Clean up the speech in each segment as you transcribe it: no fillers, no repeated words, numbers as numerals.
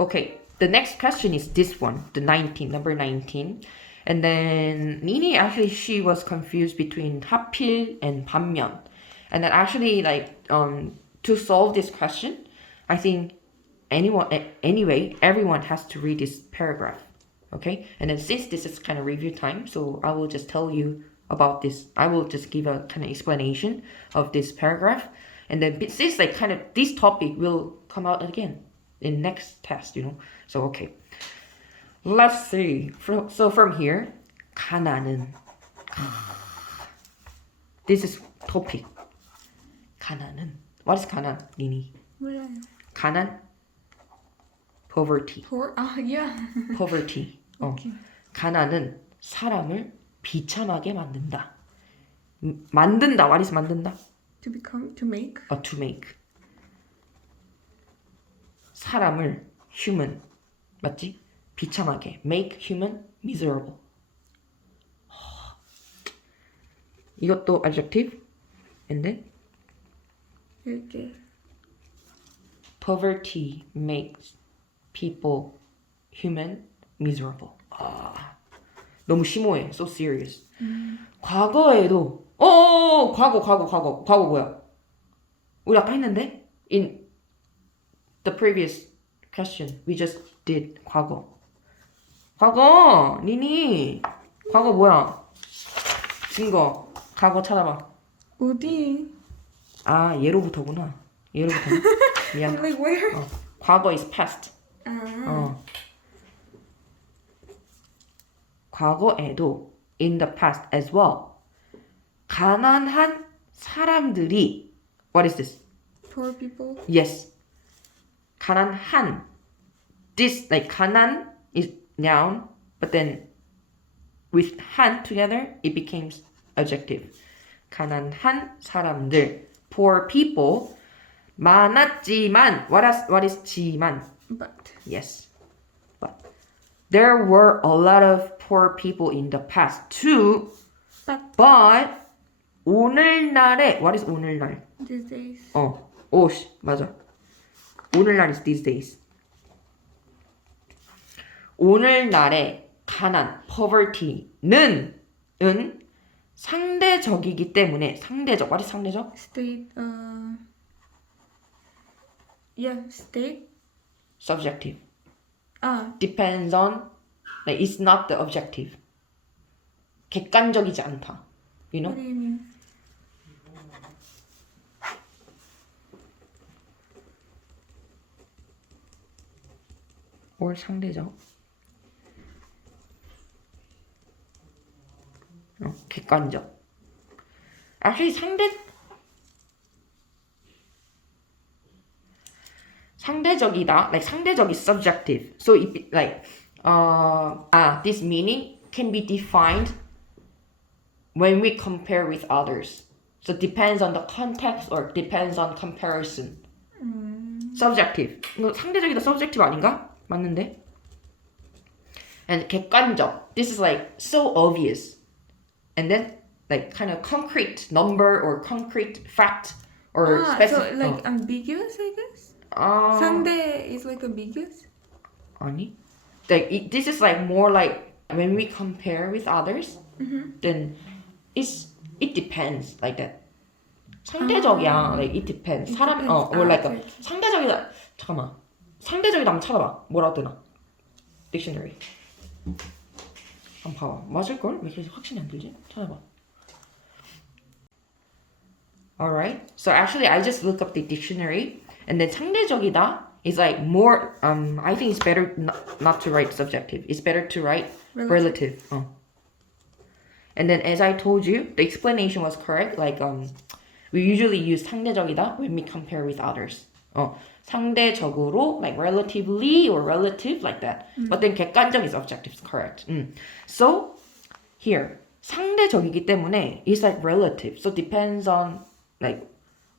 Okay, the next question is this one, the 19, number 19. And then Nini actually she was confused between 하필 and 반면. And then actually to solve this question, I think everyone has to read this paragraph. Okay? And then since this is kind of review time, so I will just tell you about this. I will just give a kind of explanation of this paragraph. And then since this topic will come out again in next test, So okay. Let's see. So from here, 가난은. This is topic. 가난은. What is 가난, Nini? 몰라요. 가난? Poverty. Yeah. Poverty. Okay. 가난은 사람을 비참하게 만든다. 만든다. What is 만든다? To become, to make. To make. 사람을 human. 맞지? 비참하게. Make human miserable. 이것도 adjective. And then 이렇게. Poverty makes people human miserable. 너무 심오해. So serious. 과거에도 과거 뭐야? 우리 아까 했는데? In the previous question we just did 과거. 니니. 과거 뭐야? 증거. 과거 찾아봐. 어디? 예로부터구나. 예로부터. 미안. Like where? 과거 is past. 과거에도 in the past as well. 가난한 사람들이 What is this? Poor people. Yes. 가난한. This 가난 is noun, but then with 한 together it becomes adjective. 가난한 사람들. Poor people. 많았지만. What is 지만? But. Yes. But there were a lot of poor people in the past too. But 오늘날에 What is 오늘날? These days. 맞아. 오늘날 is these days. 오늘날의 가난, poverty는 상대적이기 때문에 상대적. What is 상대적? State. Yeah. State. Subjective. Depends on. It's not the objective. 객관적이지 않다. You know? What do you mean? or 상대적. 객관적. Actually 상대적이다. 상대적 is subjective. So it this meaning can be defined when we compare with others. So it depends on the context or depends on comparison. Subjective. 이거 상대적이다 subjective 아닌가? 맞는데? And 객관적. This is so obvious. And then kind of concrete number or concrete fact or specific. So ambiguous, I guess? 상대 is ambiguous? 아니. This is more when we compare with others, then it depends like that. 상대적이야. It depends. 사람 or 상대적이다. 잠깐만. 상대적이다 한번 찾아봐. 뭐라 뜨나? Dictionary. 한번 봐봐. 맞을걸? 왜 이렇게 확신이 안 들지? 찾아봐. Alright. So actually I just look up the dictionary and then 상대적이다 is more I think it's better not to write subjective. It's better to write relative. And then as I told you, the explanation was correct. We usually use 상대적이다 when we compare with others. 상대적으로 relatively or relative like that. But then 객관적 is objective, correct. So here 상대적이기 때문에 it's relative. So depends on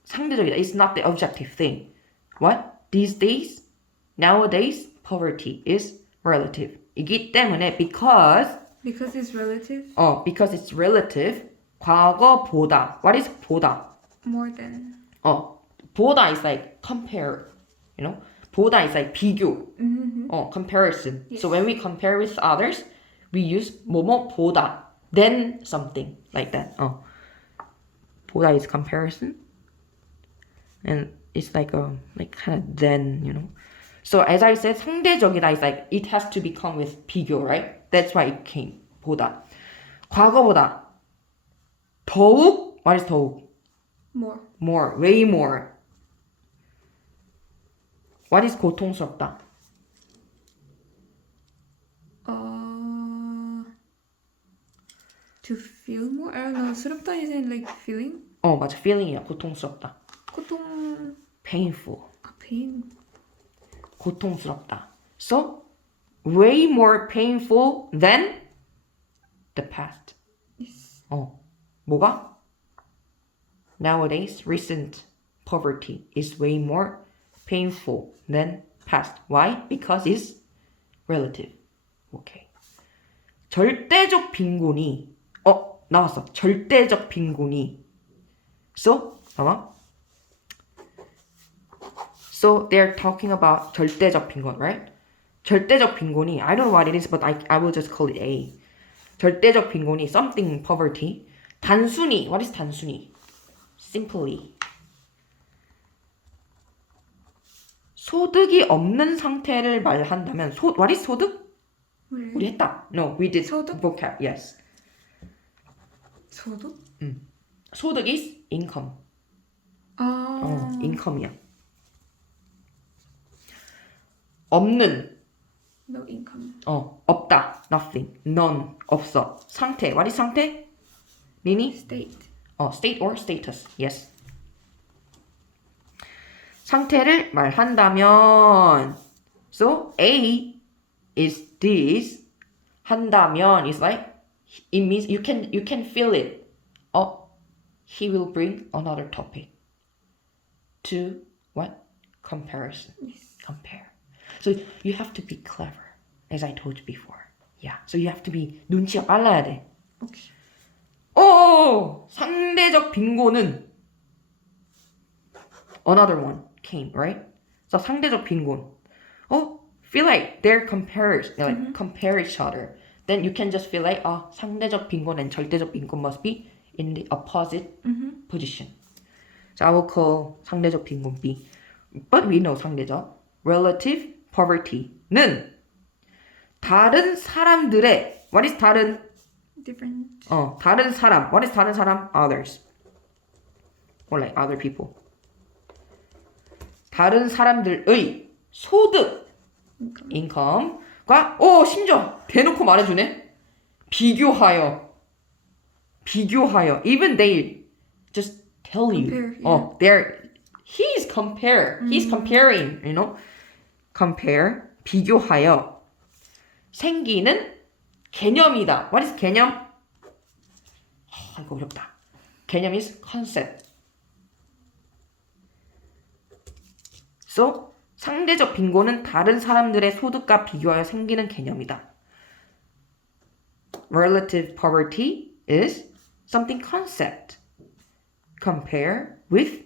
상대적이다. It's not the objective thing. What? These days, nowadays, poverty is relative. 이기 때문에 because it's relative? Because it's relative. 과거보다. What is 보다? More than. 보다 is compare, 보다 is like 비교. Comparison. Yes. So when we compare with others, we use 뭐뭐보다 then something like that. 보다 is comparison. And it's like kind of then, you know. So as I said, 상대적이다 is like it has to become with 비교, right? That's why it came. 보다. 과거보다 더욱. What is 더욱? More. Way more. What is 고통스럽다? To feel more? I don't know. 스럽다 isn't like feeling? 맞아. feeling이야. 고통스럽다. 고통... painful. pain. 고통스럽다. So, way more painful than the past. Yes. 뭐가? Nowadays, recent poverty is way more painful than past. Why? Because it's relative. Okay. 절대적 빈곤이 나왔어. 절대적 빈곤이. So, 봐봐. So they're talking about 절대적 빈곤, right? 절대적 빈곤이 I don't know what it is, but I will just call it A. 절대적 빈곤이 something poverty. 단순히 what is 단순히? Simply. 소득이 없는 상태를 말한다면 what is 소득? 우리 했다. No, we did 소득? vocab. Yes. 소득? 소득 is income. income이야. 없는. No income. 없다. nothing. none. 없어. 상태. what is 상태? 니니? State. state or status. Yes. 상태를 말한다면 so A is this 한다면 is like it means you can feel it. He will bring another topic to what? Comparison. Yes. Compare. So you have to be clever, as I told you before. Yeah. So you have to be 눈치가 빨라야 돼. Okay. 상대적 빈곤은 another one came, right? So 상대적 빈곤. Feel like they're compare each other. Then you can just feel like 상대적 빈곤 and 절대적 빈곤 must be in the opposite position. So I will call 상대적 빈곤 B. But we know 상대적. Relative poverty는 다른 사람들의 what is 다른? Different. 다른 사람. What is 다른 사람? Others. Or like other people. 다른 사람들의 소득. income과 심지어 대놓고 말해주네. 비교하여. Even they just tell you. Compare, He's comparing, you know. compare, 비교하여. 생기는 개념이다. What is 개념? 이거 어렵다. 개념 is concept. So, 상대적 빈곤은 다른 사람들의 소득과 비교하여 생기는 개념이다. Relative poverty is something concept. Compare with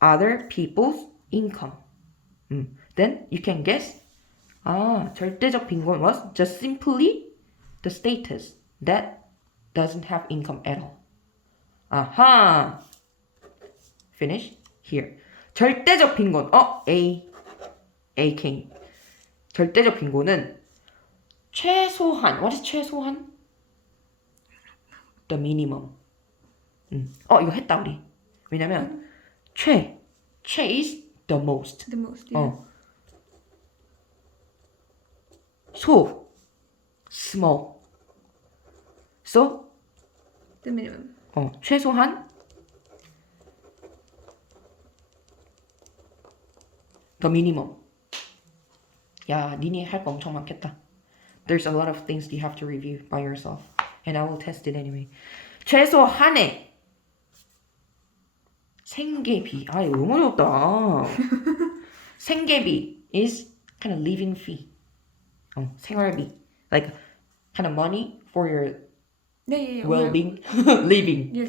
other people's income. Then you can guess. 절대적 빈곤 was just simply the status that doesn't have income at all. Aha. Finish here. 절대적 빈곤. A came. 절대적 빈곤은 최소한. What is 최소한? The minimum. 이거 했다 우리. 왜냐면 최 is the most. The most. Yeah. 소 small. So The minimum. 최소한 the minimum. 야, 니네 할 거 엄청 많겠다. There's a lot of things you have to review by yourself. And I will test it anyway. 최소한의 생계비. 이거 너무 어렵다. 생계비 is kind of living fee. 생활비. Like kind of money for your Yeah. well-being. living. Yes.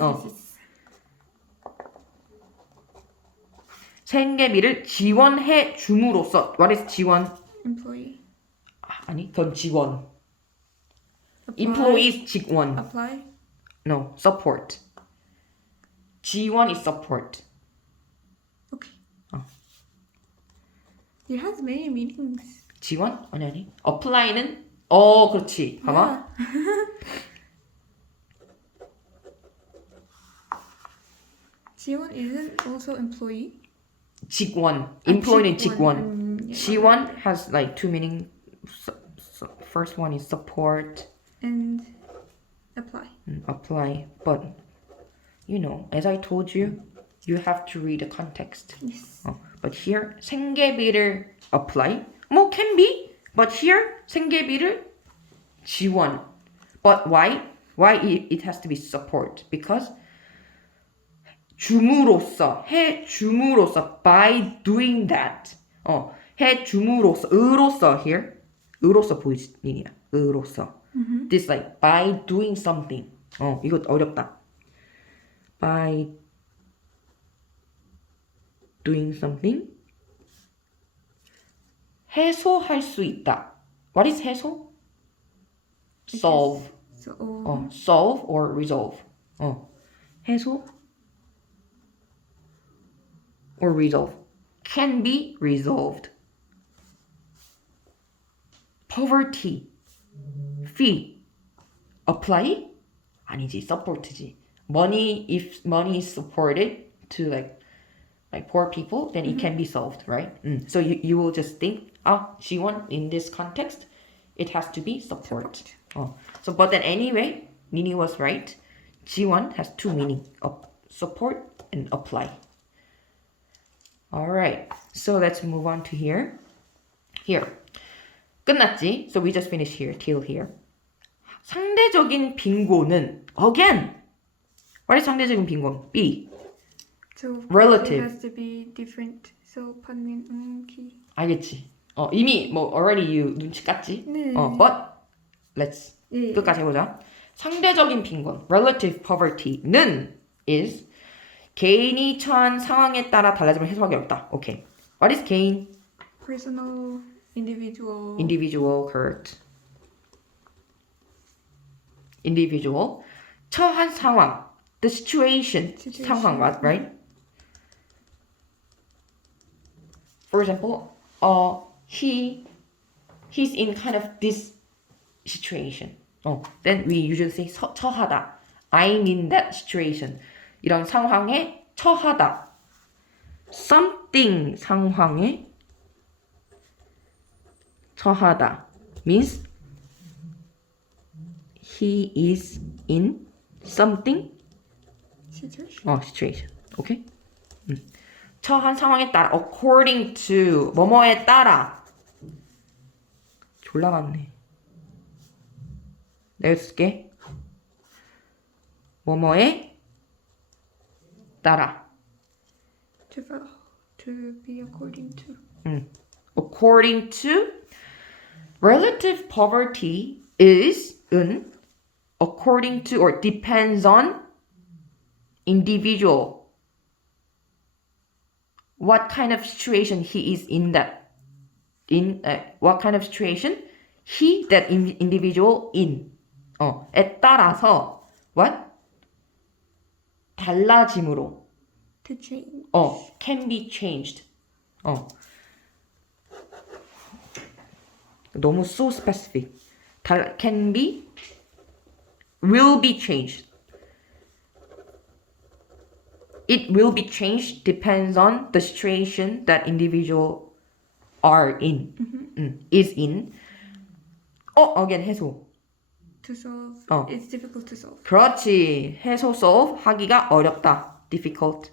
생계비를 지원해 줌으로써. What is 지원? Employee. 아니, 그건 지원. Apply. Employees 직원. Apply. No, support. 지원 is support. Okay. It has many meanings. 지원? 아니. apply는 그렇지. 봐봐. 지원 isn't also employee. 직원. employee는 직원. yeah. 지원 has like two meaning. First one is support. And apply. Apply. But you know, as I told you, you have to read the context. Yes. But here 생계비를 apply. 뭐 can be. But here 생계비를 지원. But why? Why it has to be support? Because 줌으로써 해 줌으로써 by doing that. 해 줌으로써 의로써 here. 의로써 보이지? 의로써. This like by doing something. 이거 어렵다. By doing something 해소할 수 있다. What is 해소? Solve. Solve or resolve. 해소 or resolve. Can be resolved. Poverty. Fee. Apply? 아니지, support지. Money, if money is supported to like poor people, then it can be solved, right? So you will just think, 지원 in this context, it has to be support. So but then anyway, Nini was right. 지원 has two meanings, support and apply. All right, so let's move on to here. Here. 끝났지? So we just finished here, till here. 상대적인 빈곤은 again. What is 상대적인 빈곤? B. So relative. it has to be different. So 판민 키. 알겠지? 이미 뭐 already you 눈치 깠지? 네. But let's 끝까지 해보자. 상대적인 빈곤, relative poverty는 is 개인이 처한 상황에 따라 달라짐을 해석하기 어렵다. Okay. What is 개인? Personal, individual. Individual, correct. Individual. 처한 상황. The situation. 상황, right? For example, he's in kind of this situation. Then we usually say 처하다. I'm in that situation. 이런 상황에 처하다. Something 상황에 처하다 means he is in something situation. Okay? 처한 상황에 따라 according to 뭐뭐에 따라 졸라 많네. 내가 쓸게. 뭐뭐에 따라. To be according to. According to relative poverty is according to or depends on individual. What kind of situation he is in that. What kind of situation he, that individual in. 에 따라서 what? 달라짐으로. To change. Can be changed. 너무 so specific. Can be, will be changed. It will be changed depends on the situation that individual are in. Is in. Again 해소. To solve. It's difficult to solve. 그렇지. 해소 solve 하기가 어렵다. Difficult.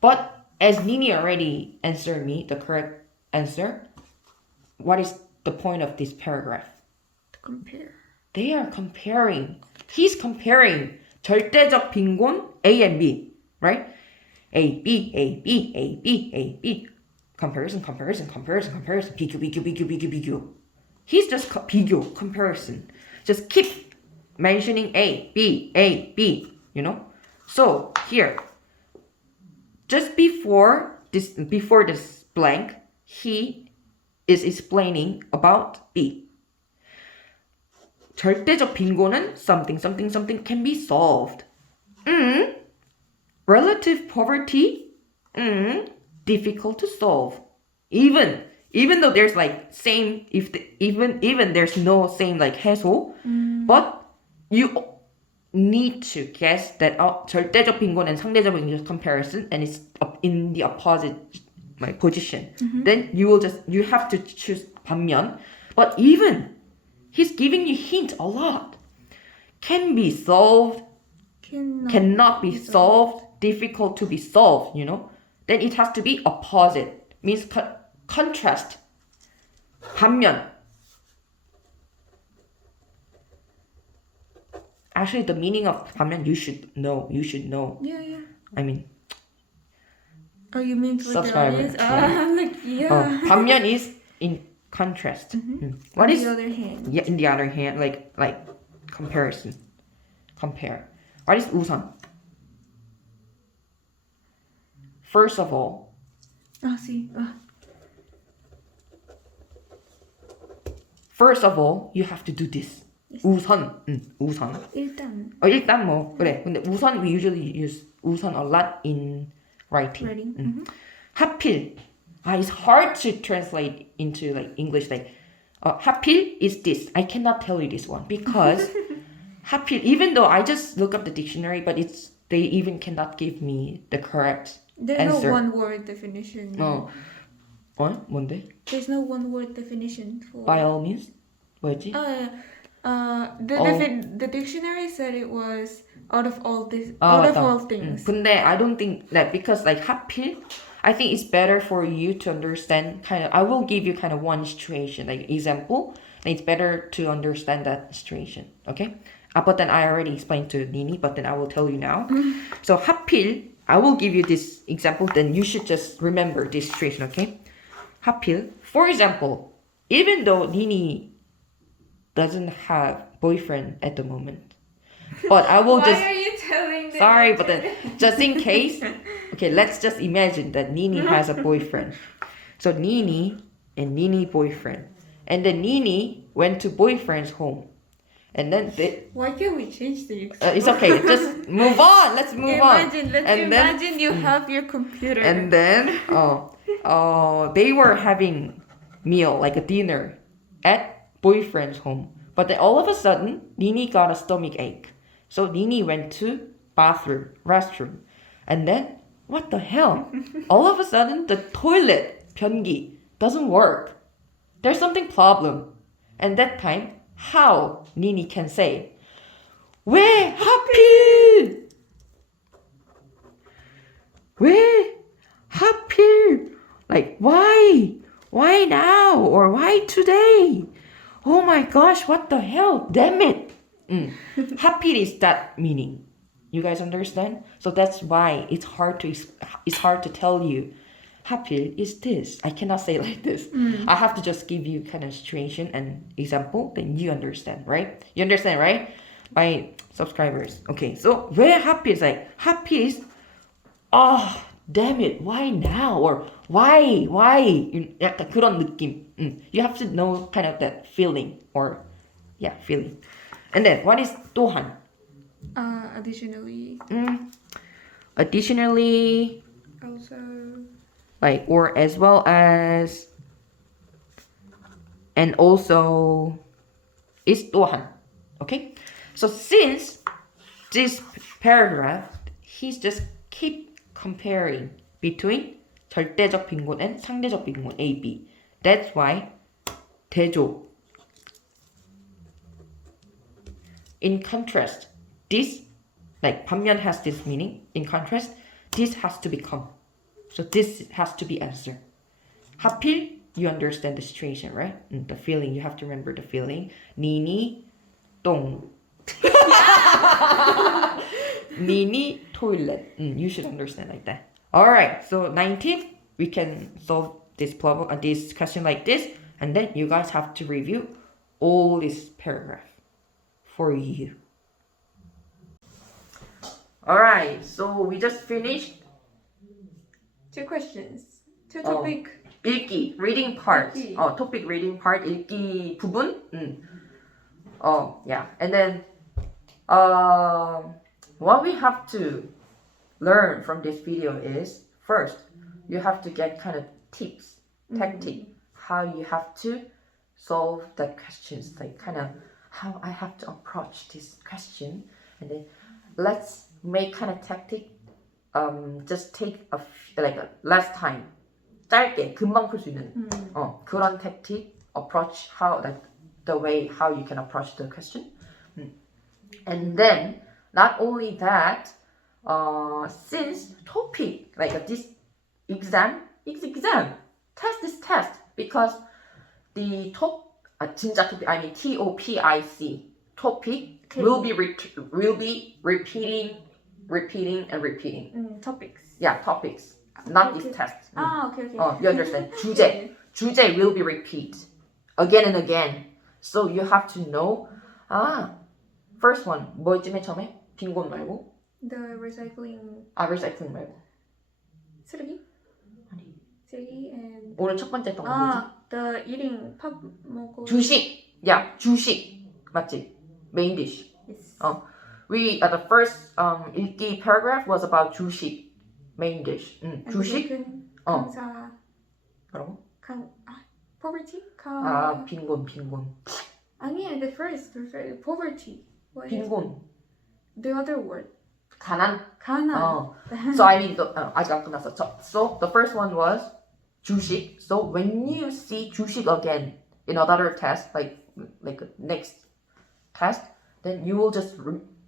But as Nini already answered me the correct answer, what is the point of this paragraph? To compare. They are comparing. He's comparing 절대적 빈곤 A and B, right? A, B, A, B, A, B, A, B. Comparison. 비교. He's just 비교, comparison. Just keep mentioning A, B, you know? So, here. just before this blank, he is explaining about B. 절대적 빈곤은 something can be solved. Relative poverty, difficult to solve. Even though there's like same, even there's no same like 해소, but you need to guess that 절대적 빈곤 and 상대적 빈곤 comparison, and it's in the opposite like position. Then you have to choose 반면. But even he's giving you hint a lot. Can be solved, cannot be solved, difficult to be solved, you know. Then it has to be opposite, means contrast. 반면. Actually, the meaning of 반면 you should know. Yeah. I mean, Oh, you mean for the subscriber. audience? Yeah. I'm like, yeah. 반면 is in contrast. What On is the other hand? yeah? In the other hand, like comparison, compare. What is 우선? First of all, See. you have to do this. 우선. 일단. 일단 뭐 그래. 근데 우선 we usually use 우선 a lot in writing. 하필. It's hard to translate into like English. Like 하필 is this. I cannot tell you this one because 하필. Even though I just look up the dictionary, but they even cannot give me the correct There's answer. no one-word definition. 뭔데? There's no one-word definition for. By all means. 뭐였지? The dictionary said it was out of all things. 근데 I don't think that because like 하필, I think it's better for you to understand kind of. I will give you kind of one situation like example. And it's better to understand that situation. Okay? But then I already explained to Nini. But then I will tell you now. So 하필, I will give you this example. Then you should just remember this situation. Okay? 하필. For example, even though Nini doesn't have boyfriend at the moment, but I will Why are you telling them? Sorry, but then just in case, okay, let's just imagine that Nini has a boyfriend. So Nini and Nini boyfriend, and then Nini went to boyfriend's home, and then Why can't we change the example? it's okay. Just move on. Let's move on. Let's imagine you have your computer. And then they were having meal like a dinner at boyfriend's home, but then all of a sudden Nini got a stomach ache, so Nini went to restroom, and then what the hell? All of a sudden the toilet 변기 doesn't work. There's something problem, and that time how Nini can say 왜 하필? 왜 하필? Like why now or why today? Oh my gosh, what the hell? Damn it. 하필 is that meaning. You guys understand? So that's why it's hard to tell you. 하필 is this. I cannot say it like this. I have to just give you kind of situation and example, then you understand, right? You understand, right? My subscribers. Okay, so 왜 하필 is like 하필 is damn it, why now? Or why? 약간 그런 느낌. You have to know kind of that feeling or feeling. And then what is 또한? Additionally. Additionally. Also. Like or as well as. And also is 또한. Okay? So since this paragraph, he's just keep comparing between 절대적 빈곤 and 상대적 빈곤 A, B. That's why 대조. In contrast, this like 반면 has this meaning. In contrast, this has to become. So this has to be answer. 하필, you understand the situation, right? The feeling, you have to remember the feeling. 니니 똥. 니니 toilet. You should understand like that. Alright, so 19th, we can solve this problem, this question like this, and then you guys have to review all this paragraph for you. Alright, so we just finished Two questions. Two topic. 읽기, reading part. 읽기. topic reading part, 읽기 부분. Yeah. And then, what we have to learn from this video is, first, you have to get kind of tips, tactic, how you have to solve the questions, like kind of how I have to approach this question. And then, let's make kind of tactic, just take less time. 짧게 금방 풀 수 있는 그런 tactic approach how like the way how you can approach the question. And then not only that, since topic like this exam is exam, test is test because the 진짜 topic I mean TOPIC topic will be repeating and repeating. Topics. Yeah, topics. Not Okay. this test. Okay. You understand? 주제 will be repeat again and again. So you have to know. First one 뭐였지 맨 처음에? 빈곤 말고? The recycling. recycling 말고. 쓰레기? 아니. 쓰레기 and. 오늘 첫 번째 했던 거 뭐지? The eating 밥 먹고. 주식. Yeah, 주식. 맞지? Main dish. Yes. We the first 읽기 paragraph was about 주식. Main dish. 주식. 감사. 뭐라고? Poverty? 빈곤. 아니야, the first poverty. What is 빈곤. the other word? 가난. So I mean, 아직 안 끝났어. So the first one was 주식. So when you see 주식 again in another test, like next test, then you will just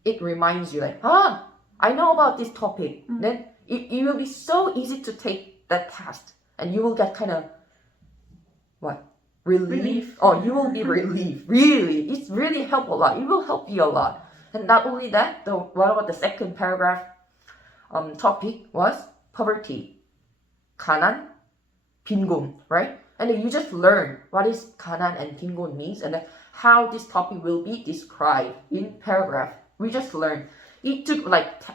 it reminds you like, I know about this topic. Then it will be so easy to take that test, and you will get kind of relief. You will be relieved. Really, it's really help a lot. It will help you a lot. And not only that, what about the second paragraph? Topic was poverty, 가난, 빈곤, right? And then you just learn what is 가난 and 빈곤 means, and then how this topic will be described in paragraph. We just learned. It took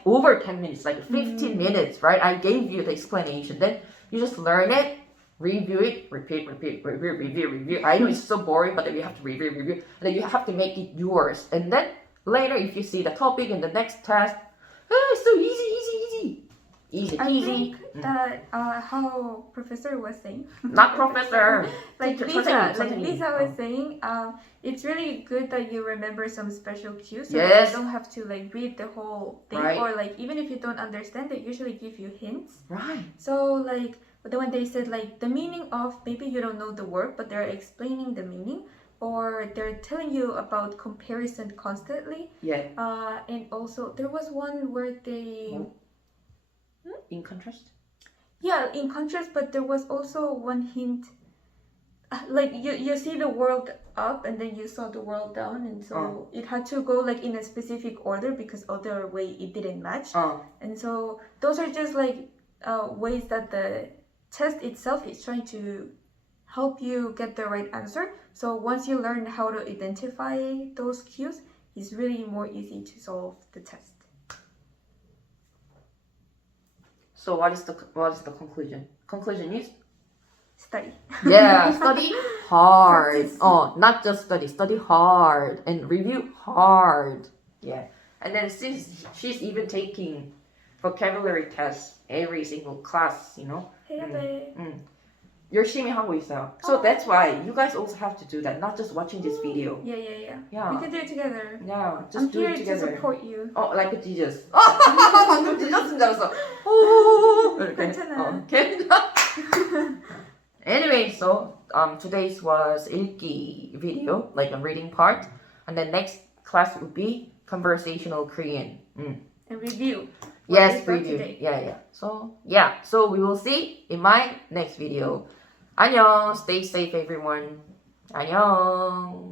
over 10 minutes, 15 minutes, right? I gave you the explanation. Then you just learn it, review it, repeat, review. I know it's so boring, but then you have to review. And then you have to make it yours. And then later, if you see the topic in the next test, it's so easy. Easy. I think that how professor was saying. Not professor. Lisa 선생님. was saying, it's really good that you remember some special cues so Yes. that you don't have to read the whole thing, Right. or even if you don't understand, they usually give you hints. Right. So when they said the meaning of, maybe you don't know the word, but they're explaining the meaning, or they're telling you about comparison constantly. Yeah. And also there was one where they. In contrast? Yeah, in contrast, but there was also one hint. You see the world up and then you saw the world down, and so it had to go in a specific order because other way it didn't match. And so those are just ways that the test itself is trying to help you get the right answer. So once you learn how to identify those cues, it's really more easy to solve the test. So what is the conclusion? Conclusion is Study. yeah, study hard. Practice. Not just study hard and review hard. Yeah. And then since she's even taking vocabulary tests every single class, 해야 돼. 열심히 하고 있어요. So that's why you guys also have to do that, not just watching this video. Yeah. Yeah. We can do it together. Yeah, just I'm do here it to together. support you. Like a Jesus. 방금 Jesus 줄 알았어. 괜찮아. Anyway, so today's was 읽기 video, like a reading part, and then next class would be conversational Korean. And review. Yes, review. Yeah. So we will see in my next video. 안녕. Stay safe, everyone. 안녕.